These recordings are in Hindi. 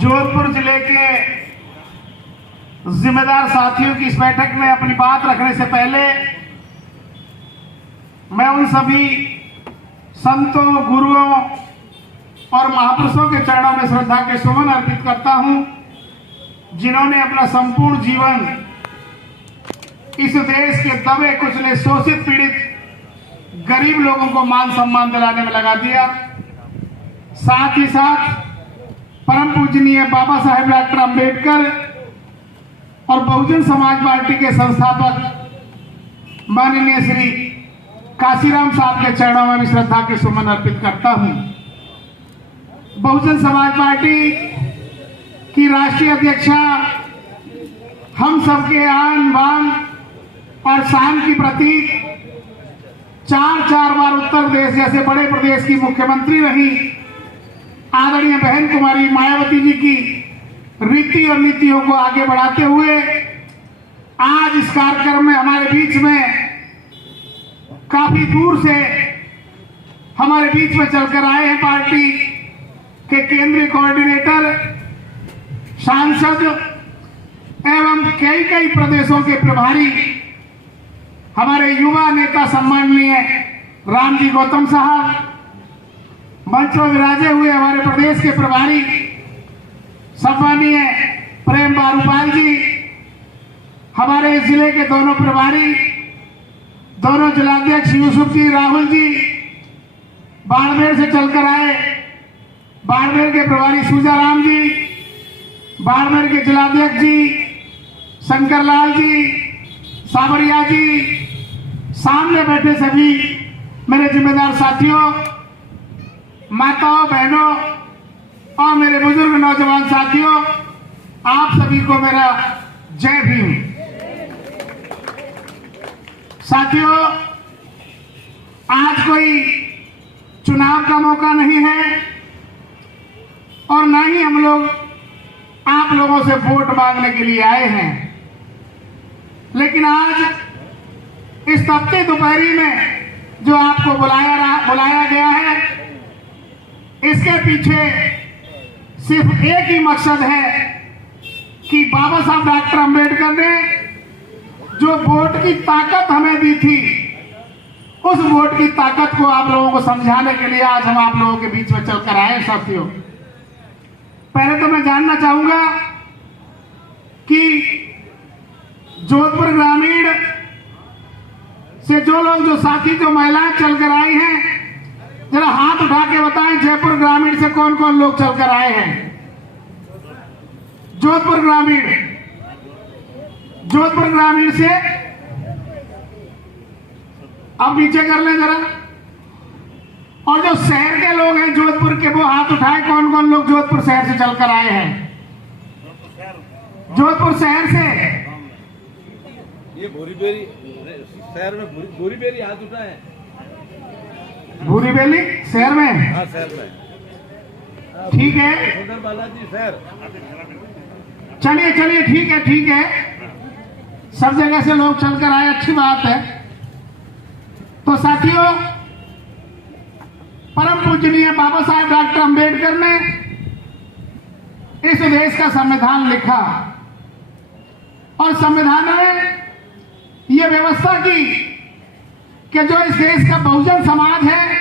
जोधपुर जिले के जिम्मेदार साथियों की इस बैठक में अपनी बात रखने से पहले मैं उन सभी संतों, गुरुओं और महापुरुषों के चरणों में श्रद्धा के सुमन अर्पित करता हूं, जिन्होंने अपना संपूर्ण जीवन इस देश के दबे कुचले, शोषित, पीड़ित गरीब लोगों को मान सम्मान दिलाने में लगा दिया। साथ ही साथ परम पूजनीय बाबा साहेब डॉक्टर अंबेडकर और बहुजन समाज पार्टी के संस्थापक माननीय श्री काशीराम साहब के चरणों में भी श्रद्धा के सुमन अर्पित करता हूं। बहुजन समाज पार्टी की राष्ट्रीय अध्यक्षा हम सबके आन बान और शान की प्रतीक, चार बार उत्तर प्रदेश जैसे बड़े प्रदेश की मुख्यमंत्री रही आदरणीय बहन कुमारी मायावती जी की रीति और नीतियों को आगे बढ़ाते हुए आज इस कार्यक्रम में हमारे बीच में काफी दूर से हमारे बीच में चलकर आए हैं पार्टी के केंद्रीय कोऑर्डिनेटर, सांसद एवं कई प्रदेशों के प्रभारी, हमारे युवा नेता सम्माननीय रामजी गौतम साहब, मंच में विराजे हुए हमारे प्रदेश के प्रभारी सम्माननीय प्रेम बारूपाल जी, हमारे जिले के दोनों प्रभारी, दोनों जिलाध्यक्ष यूसुफ जी, राहुल जी, बाड़मेर से चलकर आए बाड़मेर के प्रभारी सूजाराम जी, बाड़मेर के जिलाध्यक्ष जी शंकरलाल जी, सावरिया जी, सामने बैठे सभी मेरे जिम्मेदार साथियों, माताओं, बहनों और मेरे बुजुर्ग नौजवान साथियों, आप सभी को मेरा जय भीम। साथियों, आज कोई चुनाव का मौका नहीं है और ना ही हम लोग आप लोगों से वोट मांगने के लिए आए हैं, लेकिन आज इस तपती दोपहरी में जो आपको बुलाया गया है, इसके पीछे सिर्फ एक ही मकसद है कि बाबा साहब डॉक्टर अंबेडकर ने जो वोट की ताकत हमें दी थी, उस वोट की ताकत को आप लोगों को समझाने के लिए आज हम आप लोगों के बीच में चलकर आए। साथियों, पहले तो मैं जानना चाहूंगा कि जोधपुर ग्रामीण से जो लोग, जो साथी, जो महिलाएं चलकर आई हैं, जरा हाथ उठा के बताएं जयपुर ग्रामीण से कौन कौन लोग चलकर आए हैं। जोधपुर ग्रामीण से अब नीचे कर लें जरा। और जो शहर के लोग हैं जोधपुर के, वो हाथ उठाए कौन कौन लोग जोधपुर शहर से चलकर आए हैं। जोधपुर शहर से ये भूरीबेरी शहर में भूरीबेरी हाथ उठाए। भूरीबेली शहर में? हाँ, शहर में। ठीक है, बालाजी शहर। चलिए ठीक है, सब जगह से लोग चलकर आए, अच्छी बात है। तो साथियों, परम पूजनीय बाबा साहेब डॉक्टर अंबेडकर ने इस देश का संविधान लिखा और संविधान में यह व्यवस्था की कि जो इस देश का बहुजन समाज है,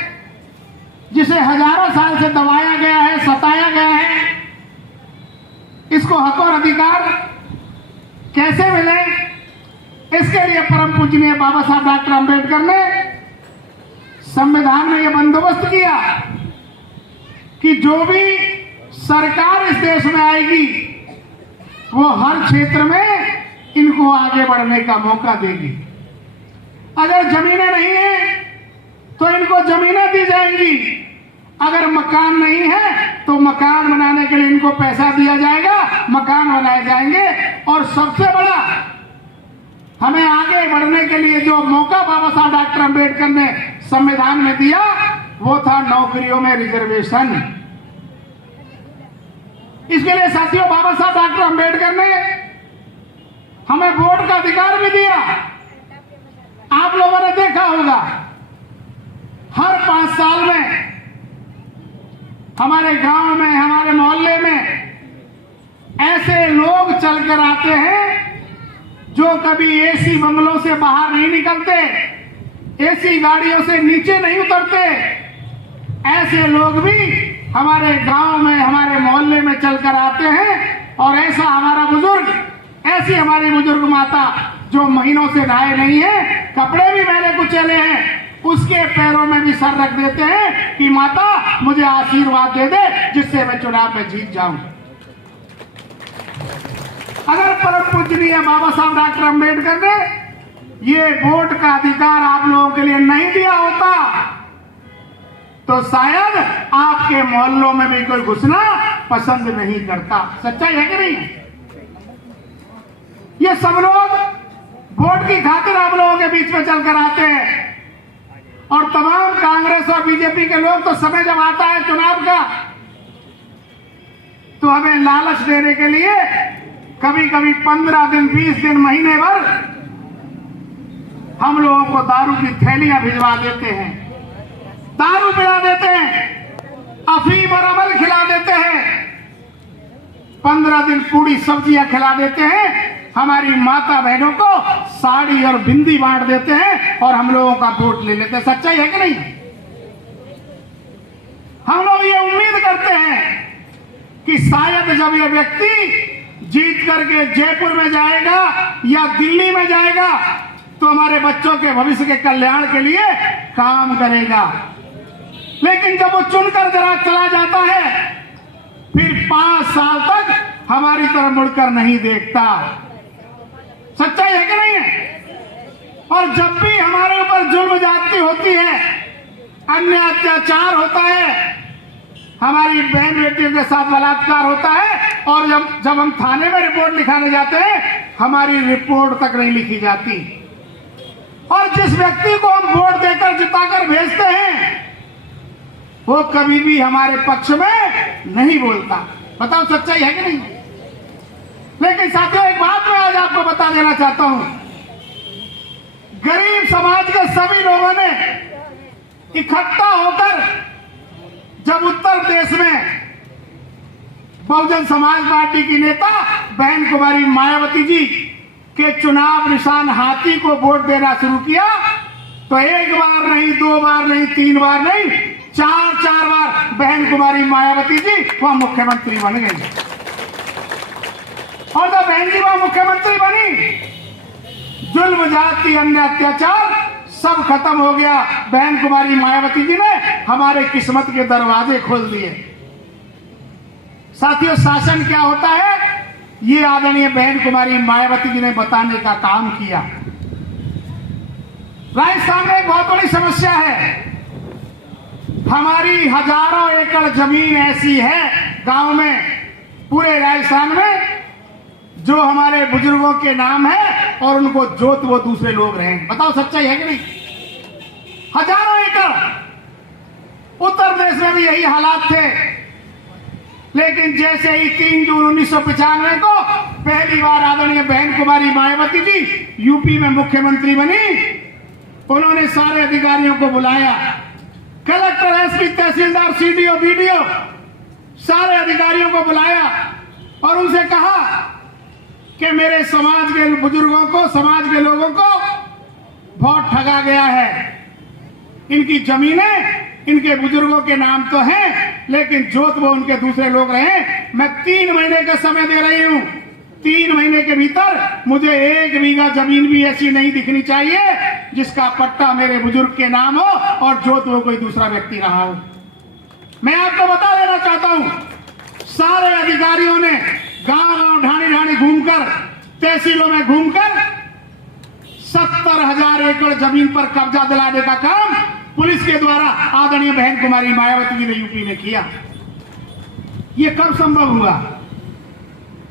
जिसे हजारों साल से दबाया गया है, सताया गया है, इसको हक और अधिकार कैसे मिले, इसके लिए परम पूजनीय बाबा साहब डॉक्टर अंबेडकर ने संविधान में यह बंदोबस्त किया कि जो भी सरकार इस देश में आएगी, वो हर क्षेत्र में इनको आगे बढ़ने का मौका देगी। अगर जमीनें नहीं है तो इनको जमीनें दी जाएंगी, अगर मकान नहीं है तो मकान बनाने के लिए इनको पैसा दिया जाएगा, मकान बनाए जाएंगे। और सबसे बड़ा हमें आगे बढ़ने के लिए जो मौका बाबा साहब डॉक्टर अंबेडकर ने संविधान में दिया, वो था नौकरियों में रिजर्वेशन। इसके लिए साथियों, बाबा साहब डॉक्टर अंबेडकर ने हमें वोट का अधिकार भी दिया। आप लोगों ने देखा होगा, हर 5 साल में हमारे गांव में, हमारे मोहल्ले में ऐसे लोग चलकर आते हैं जो कभी एसी बंगलों से बाहर नहीं निकलते, एसी गाड़ियों से नीचे नहीं उतरते। ऐसे लोग भी हमारे गांव में, हमारे मोहल्ले में चलकर आते हैं। और ऐसा हमारा बुजुर्ग, ऐसी हमारी बुजुर्ग माता जो महीनों से नहाए नहीं है, कपड़े भी मैले कुचेले हैं, उसके पैरों में भी सर रख देते हैं कि माता मुझे आशीर्वाद दे दे जिससे मैं चुनाव में जीत जाऊं। अगर परम पूजनीय बाबा साहब डॉक्टर अंबेडकर ने ये वोट का अधिकार आप लोगों के लिए नहीं दिया होता तो शायद आपके मोहल्लों में भी कोई घुसना पसंद नहीं करता। सच्चाई है कि नहीं? ये सब लोग वोट की खातिर आप लोगों के बीच में चलकर आते हैं। और तमाम कांग्रेस और बीजेपी के लोग तो समय जब आता है चुनाव का तो हमें लालच देने के लिए कभी कभी 15 दिन, 20 दिन, महीने भर हम लोगों को दारू की थैलियां भिजवा देते हैं, दारू पिला देते हैं, अफीम और अमल खिला देते हैं, 15 दिन पूरी सब्जियां खिला देते हैं, हमारी माता बहनों को साड़ी और बिंदी बांट देते हैं और हम लोगों का वोट ले लेते हैं। सच्चाई है कि नहीं? हम लोग ये उम्मीद करते हैं कि शायद जब ये व्यक्ति जीत करके जयपुर में जाएगा या दिल्ली में जाएगा तो हमारे बच्चों के भविष्य के कल्याण के लिए काम करेगा। लेकिन जब वो चुनकर जरा चला जाता है फिर 5 साल तक हमारी तरफ मुड़कर नहीं देखता। सच्चाई है कि नहीं है? और जब भी हमारे ऊपर जुल्म ज्यादती होती है, अन्य अत्याचार होता है, हमारी बहन बेटियों के साथ बलात्कार होता है और जब हम थाने में रिपोर्ट लिखाने जाते हैं हमारी रिपोर्ट तक नहीं लिखी जाती। और जिस व्यक्ति को हम वोट देकर जिताकर भेजते हैं वो कभी भी हमारे पक्ष में नहीं बोलता। बताओ सच्चाई है कि नहीं? लेकिन साथियों एक बात मैं आज आपको बता देना चाहता हूं, गरीब समाज के सभी लोगों ने इकट्ठा होकर जब उत्तर प्रदेश में बहुजन समाज पार्टी की नेता बहन कुमारी मायावती जी के चुनाव निशान हाथी को वोट देना शुरू किया तो एक बार नहीं, 2 बार नहीं, 3 बार नहीं, 4 बार बहन कुमारी मायावती जी वह मुख्यमंत्री बन गई। और जब बहन जी वह मुख्यमंत्री बनी, जुल्म जाति, अन्य अत्याचार सब खत्म हो गया। बहन कुमारी मायावती जी ने हमारे किस्मत के दरवाजे खोल दिए। साथियों, शासन क्या होता है ये आदरणीय बहन कुमारी मायावती जी ने बताने का काम किया। राजस्थान में एक बहुत बड़ी समस्या है, हमारी हजारों एकड़ जमीन ऐसी है गांव में, पूरे राजस्थान में, जो हमारे बुजुर्गों के नाम है और उनको जोत वो दूसरे लोग रहे। बताओ सच्चाई है कि नहीं? हजारों एकड़। उत्तर प्रदेश में भी यही हालात थे। लेकिन जैसे ही 3 जून 1995 को पहली बार आदरणीय बहन कुमारी मायावती जी यूपी में मुख्यमंत्री बनी, उन्होंने सारे अधिकारियों को बुलाया, कलेक्टर, एसपी, तहसीलदार, सीडीओ, बीडीओ, सारे अधिकारियों को बुलाया और उनसे कहा कि मेरे समाज के बुजुर्गों को, समाज के लोगों को बहुत ठगा गया है। इनकी जमीनें इनके बुजुर्गों के नाम तो हैं लेकिन जोत वो उनके दूसरे लोग रहे। मैं 3 महीने का समय दे रही हूं, 3 महीने के भीतर मुझे 1 बीघा जमीन भी ऐसी नहीं दिखनी चाहिए जिसका पट्टा मेरे बुजुर्ग के नाम हो और जोत वो कोई दूसरा व्यक्ति रहा हो। मैं आपको बता देना चाहता हूं, सारे अधिकारियों ने गांव ढाणी घूमकर, तहसीलों में घूमकर 70,000 एकड़ जमीन पर कब्जा दिलाने का काम पुलिस के द्वारा आदरणीय बहन कुमारी मायावती जी ने यूपी में किया। ये कब संभव हुआ?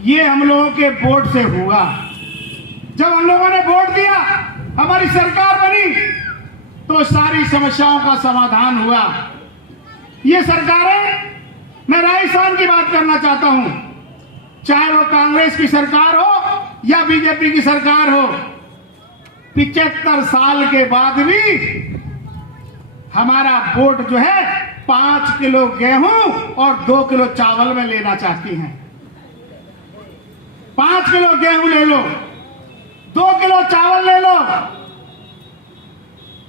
ये हम लोगों के वोट से हुआ। जब हम लोगों ने वोट दिया, हमारी सरकार बनी तो सारी समस्याओं का समाधान हुआ। ये सरकारें, मैं राजस्थान की बात करना चाहता हूं, चाहे वो कांग्रेस की सरकार हो या बीजेपी की सरकार हो, 75 साल के बाद भी हमारा वोट जो है 5 किलो गेहूं और 2 किलो चावल में लेना चाहती हैं। 5 किलो गेहूं ले लो, 2 किलो चावल ले लो।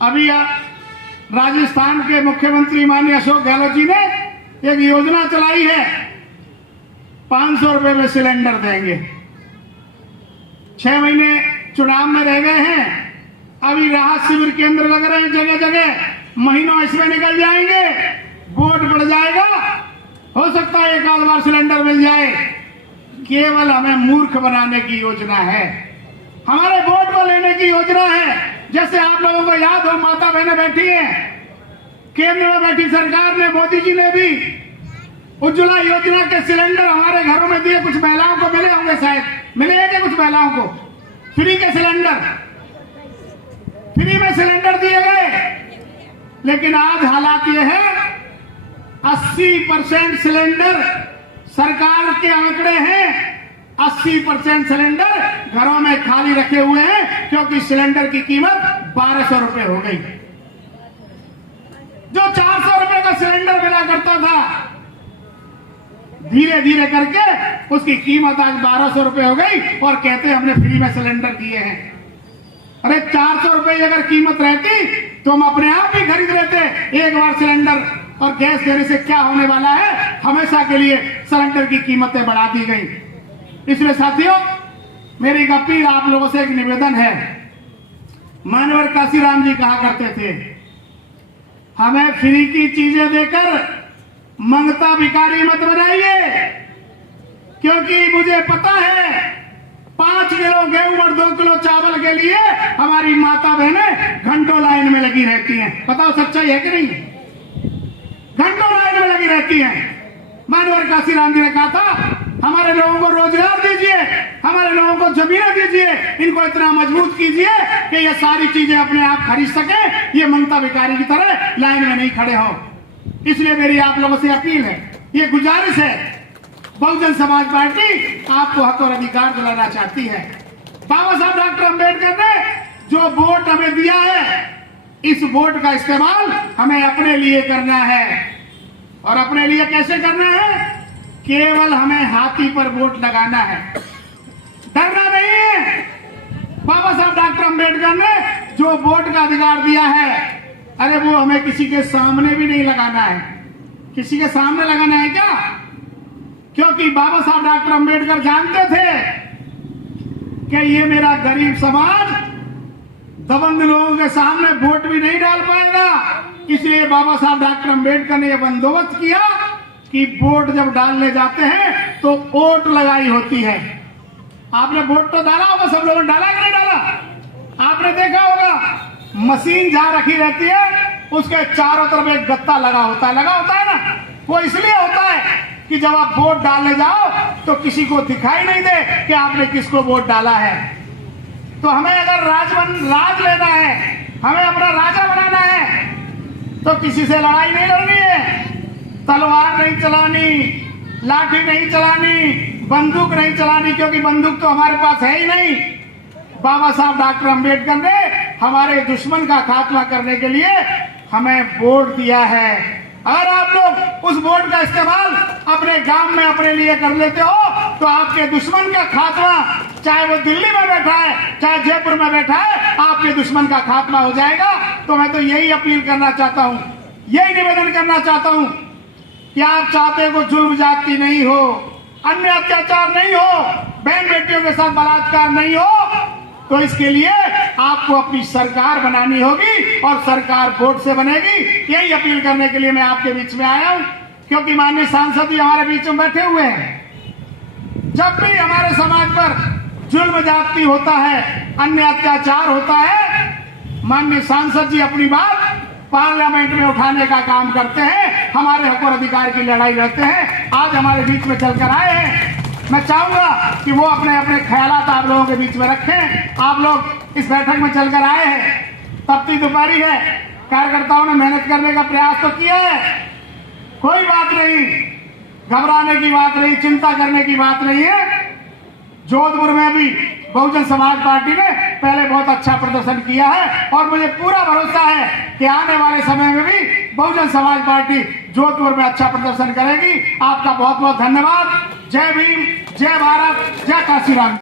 अभी राजस्थान के मुख्यमंत्री माननीय अशोक गहलोत जी ने एक योजना चलाई है, 500 रुपए में सिलेंडर देंगे। 6 महीने चुनाव में रह गए हैं, अभी राहत शिविर केंद्र लग रहे हैं जगह जगह, महीनों इसमें निकल जाएंगे, वोट बढ़ जाएगा, हो सकता है एक आध बार सिलेंडर मिल जाए। केवल हमें मूर्ख बनाने की योजना है, हमारे वोट को लेने की योजना है। जैसे आप लोगों को याद हो, माता बहनें बैठी हैं, केंद्र में बैठी सरकार ने, मोदी जी ने भी उज्ज्वला योजना के सिलेंडर हमारे घरों में दिए। कुछ महिलाओं को मिले होंगे, शायद मिले हैं क्या कुछ महिलाओं को फ्री के सिलेंडर, फ्री में सिलेंडर दिए गए। लेकिन आज हालात ये है, 80% सिलेंडर, सरकार के आंकड़े हैं, 80% सिलेंडर घरों में खाली रखे हुए हैं, क्योंकि सिलेंडर की कीमत 1200 रुपए हो गई। जो 400 रुपए का सिलेंडर मिला करता था, धीरे धीरे करके उसकी कीमत आज 1200 रुपए हो गई, और कहते हैं हमने फ्री में सिलेंडर दिए हैं। अरे 400 रुपए अगर कीमत रहती तो हम अपने आप ही खरीद लेते। एक बार सिलेंडर और गैस देने से क्या होने वाला है, हमेशा के लिए सिलेंडर की कीमतें बढ़ा दी गई। इसलिए साथियों, मेरी एक अपील आप लोगों से, एक निवेदन है। मानवर काशीराम जी कहा करते थे, हमें फ्री की चीजें देकर मंगता भिखारी मत बनाइए, क्योंकि मुझे पता है 5 किलो गेहूं और 2 किलो चावल के लिए हमारी माता बहनें घंटों लाइन में लगी रहती हैं। बताओ सच्चाई है कि नहीं? घंटों लाइन में लगी रहती हैं। मानवर काशीराम जी ने कहा था, हमारे लोगों को रोजगार दीजिए, हमारे लोगों को जमीनें दीजिए, इनको इतना मजबूत कीजिए कि ये सारी चीजें अपने आप खरीद सके, ये मंगता भिखारी की तरह लाइन में नहीं खड़े हो। इसलिए मेरी आप लोगों से अपील है, ये गुजारिश है, बहुजन समाज पार्टी आपको हक और अधिकार दिलाना चाहती है। बाबा साहब डॉक्टर अंबेडकर ने जो वोट हमें दिया है, इस वोट का इस्तेमाल हमें अपने लिए करना है। और अपने लिए कैसे करना है? केवल हमें हाथी पर वोट लगाना है, डरना नहीं है। बाबा साहब डॉक्टर अंबेडकर ने जो वोट का अधिकार दिया है, अरे वो हमें किसी के सामने भी नहीं लगाना है। किसी के सामने लगाना है क्या? क्योंकि बाबा साहब डॉक्टर अंबेडकर जानते थे कि ये मेरा गरीब समाज दबंग लोगों के सामने वोट भी नहीं डाल पाएगा। इसलिए बाबा साहब डॉक्टर अंबेडकर ने यह बंदोबस्त किया कि वोट जब डालने जाते हैं तो वोट लगाई होती है। आपने वोट तो डाला होगा, सब लोगों ने डाला कि नहीं डाला? आपने देखा होगा, मशीन जहां रखी रहती है उसके चारों तरफ एक गत्ता लगा होता है ना। वो इसलिए होता है कि जब आप वोट डालने जाओ तो किसी को दिखाई नहीं दे कि आपने किसको वोट डाला है। तो हमें अगर राज लेना है, हमें अपना राजा बनाना है, तो किसी से लड़ाई नहीं लड़नी है, तलवार नहीं चलानी, लाठी नहीं चलानी, बंदूक नहीं चलानी, क्योंकि बंदूक तो हमारे पास है ही नहीं। बाबा साहब डॉक्टर अंबेडकर ने हमारे दुश्मन का खात्मा करने के लिए हमें वोट दिया है। अगर आप लोग उस वोट का इस्तेमाल अपने गांव में अपने लिए कर लेते हो, तो आपके दुश्मन का खात्मा, चाहे वो दिल्ली में बैठा है, चाहे जयपुर में बैठा है, आपके दुश्मन का खात्मा हो जाएगा। तो मैं तो यही अपील करना चाहता हूँ, यही निवेदन करना चाहता हूँ कि आप चाहते हो जुल्म जाति नहीं हो, अन्य अत्याचार नहीं हो, बहन बेटियों के साथ बलात्कार नहीं हो, तो इसके लिए आपको अपनी सरकार बनानी होगी और सरकार वोट से बनेगी। यही अपील करने के लिए मैं आपके बीच में आया हूं, क्योंकि माननीय सांसद जी हमारे बीच में बैठे हुए हैं। जब भी हमारे समाज पर जुल्म जाति होता है, अन्य अत्याचार होता है, माननीय सांसद जी अपनी बात पार्लियामेंट में उठाने का काम करते हैं, हमारे हक और अधिकार की लड़ाई लड़ते हैं। आज हमारे बीच में चलकर आए हैं। मैं चाहूंगा कि वो अपने अपने ख्यालात आप लोगों के बीच में रखें। आप लोग इस बैठक में चलकर आए हैं, तपती दोपहरी है, कार्यकर्ताओं ने मेहनत करने का प्रयास तो किया है, कोई बात नहीं, घबराने की बात नहीं, चिंता करने की बात नहीं है। जोधपुर में भी बहुजन समाज पार्टी ने पहले बहुत अच्छा प्रदर्शन किया है और मुझे पूरा भरोसा है कि आने वाले समय में भी बहुजन समाज पार्टी जोधपुर में अच्छा प्रदर्शन करेगी। आपका बहुत बहुत धन्यवाद। जय भीम, जय भारत, जय काशीराम।